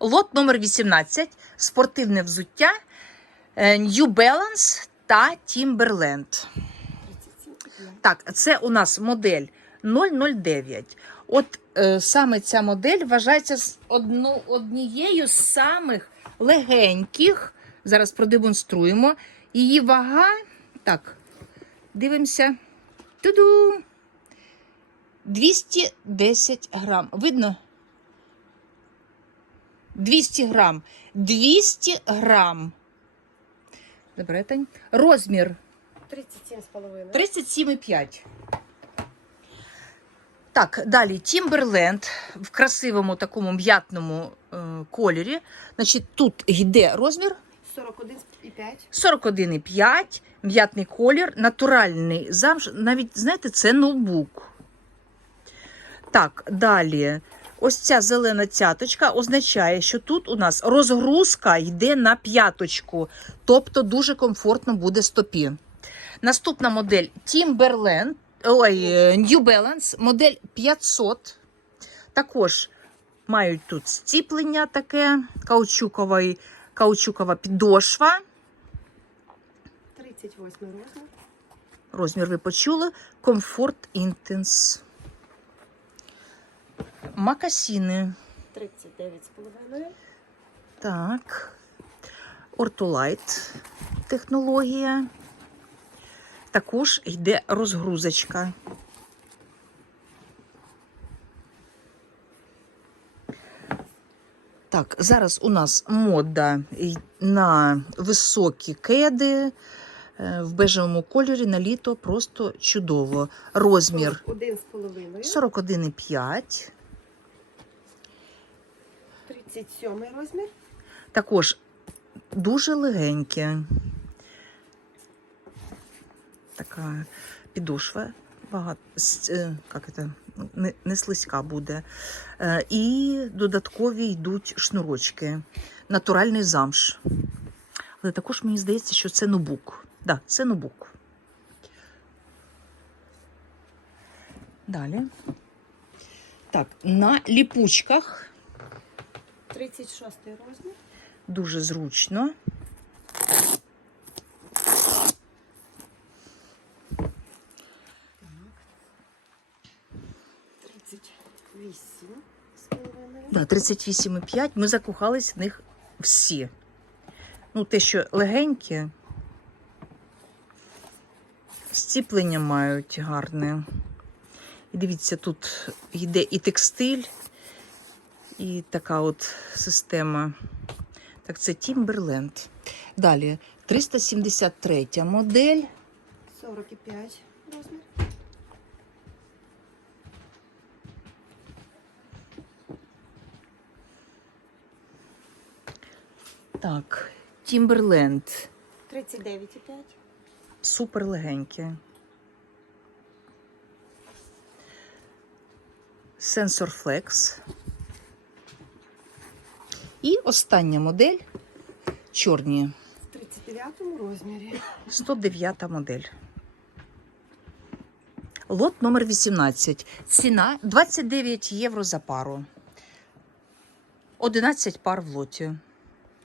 Лот номер 18 спортивне взуття е, New Balance та Timberland. Так, це у нас модель 009. От е, саме ця модель вважається з одно, однією з самих легеньких. Зараз продемонструємо. Її вага. Так, дивимося. Туду. 210 грам. Видно? 200 грам. 200 грам. Добре, Тань. Розмір 37,5. 37,5. Так, далі Timberland в красивому такому м'ятному е, кольорі. Значить, тут йде розмір 41,5. 41,5, м'ятний колір, натуральний замш. Навіть, знаєте, це ноутбук. Так, далі. Ось ця зелена цяточка означає, що тут у нас розгрузка йде на п'яточку, тобто дуже комфортно буде стопі. Наступна модель Timberland, ой, е, New Balance, модель 500. Також мають тут стіплення таке, каучукова підошва. 38 розмір. Розмір ви почули. Comfort Intense. Макасіни. 39,5. Так. Ортолайт технологія. Також йде розгрузочка. Так, зараз у нас мода на високі кеди е, в бежевому кольорі на літо просто чудово. Розмір 41,5. 41,5. 37 розмір. Також дуже легеньке. Така підошва. Багато, е, як це, не, не слизька буде. Е, І додаткові йдуть шнурочки. Натуральний замш. Але також мені здається, що це нобук. Да, це нобук. Далі. Так, на ліпучках 36 розмір. дуже зручно. Так. 38,5. Да, 38,5. Ми закохались в них всі. Ну, те, що легенькі, стіплення мають гарне. І дивіться, тут йде і текстиль, і така от система. Так, це Timberland. Далі 373 модель. 45 розмір. Так, Timberland. 39,5. Супер легеньке. Sensor Flex. І остання модель чорні. В 39 розмірі. 109 модель. Лот номер 18. Ціна 29 євро за пару. 11 пар в лоті.